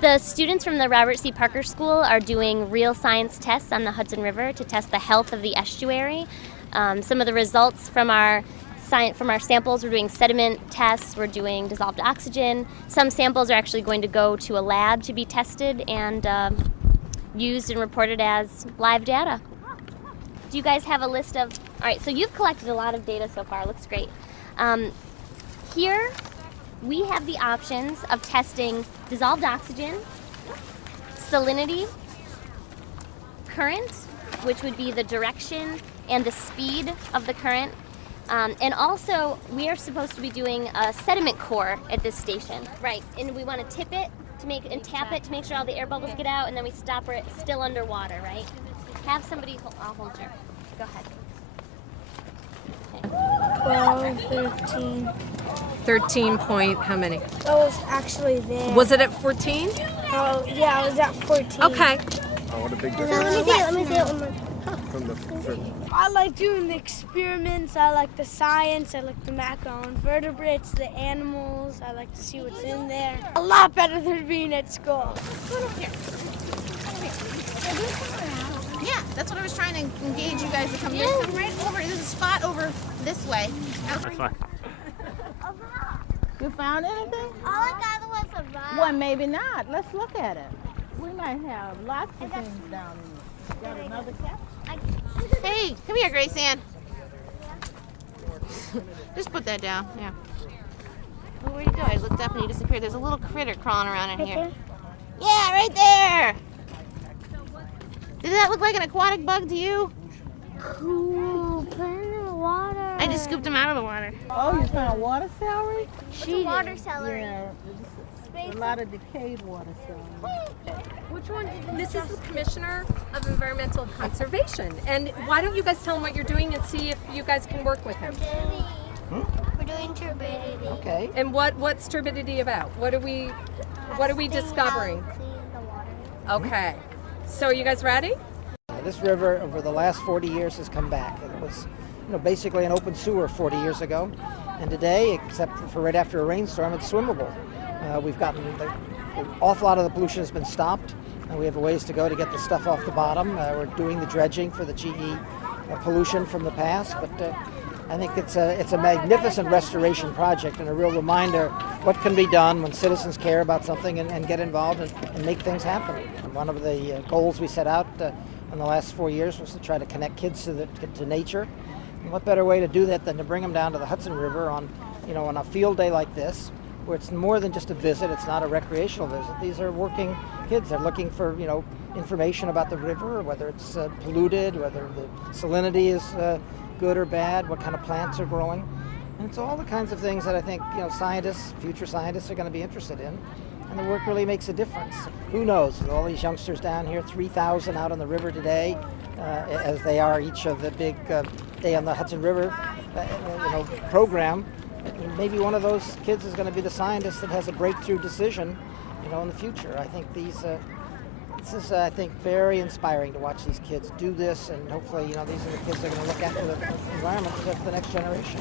The students from the Robert C. Parker School are doing real science tests on the Hudson River to test the health of the estuary. Some of the results from our samples, we're doing sediment tests, we're doing dissolved oxygen. Some samples are actually going to go to a lab to be tested and used and reported as live data. Do you guys have a list of, all right, so you've collected a lot of data so far, looks great. Here we have the options of testing dissolved oxygen, salinity, current, which would be the direction and the speed of the current. And also, we are supposed to be doing a sediment core at this station. Right, and we want to tip it and tap it to make sure all the air bubbles get out, and then we stop where it's still underwater, right? Have somebody, I'll hold her. Go ahead. Okay. 12, 13. 13 point, how many? That was actually there. Was it at 14? Oh, yeah, I was at 14. Okay. Oh, what a big Let difference me see it one more. from the first. I like doing the experiments, I like the science, I like the macroinvertebrates, the animals, I like to see what's in there. A lot better than being at school. Yeah, that's what I was trying to engage you guys to come. Yeah. Come right over. There's a spot over this way. That's fine. You found anything? All I got was a rock. Well, maybe not. Let's look at it. We might have lots of things down there. Got another cat? Hey, come here, Grace Ann. Just put that down. Yeah. Oh, where'd he go? I looked up and he disappeared. There's a little critter crawling around in here. Yeah, right there. Did that look like an aquatic bug to you? Cool, put it in the water. I just scooped him out of the water. Oh, you found water celery? What's a water celery? Yeah, a lot of decayed water celery. Which one? This is the Commissioner of Environmental Conservation. And why don't you guys tell him what you're doing and see if you guys can work with him? We're doing turbidity. Okay. And what's turbidity about? What are we discovering? Okay. So are you guys ready? This river over the last 40 years has come back. It was basically an open sewer 40 years ago. And today, except for right after a rainstorm, it's swimmable. We've gotten an awful lot of the pollution has been stopped. We have a ways to go to get the stuff off the bottom. We're doing the dredging for the GE pollution from the past, but I think it's a magnificent restoration project and a real reminder what can be done when citizens care about something and get involved and make things happen. And one of the goals we set out in the last 4 years was to try to connect kids to nature. And what better way to do that than to bring them down to the Hudson River on a field day like this, where it's more than just a visit. It's not a recreational visit. These are working kids. They're looking for information about the river, whether it's polluted, whether the salinity is good or bad, what kind of plants are growing. And it's all the kinds of things that I think future scientists are going to be interested in. And the work really makes a difference. Who knows? With all these youngsters down here, 3,000 out on the river today, as they are each of the big Day on the Hudson River program. Maybe one of those kids is going to be the scientist that has a breakthrough decision, in the future. I think this is, very inspiring to watch these kids do this, and hopefully, these are the kids that are going to look after the environment for the next generation.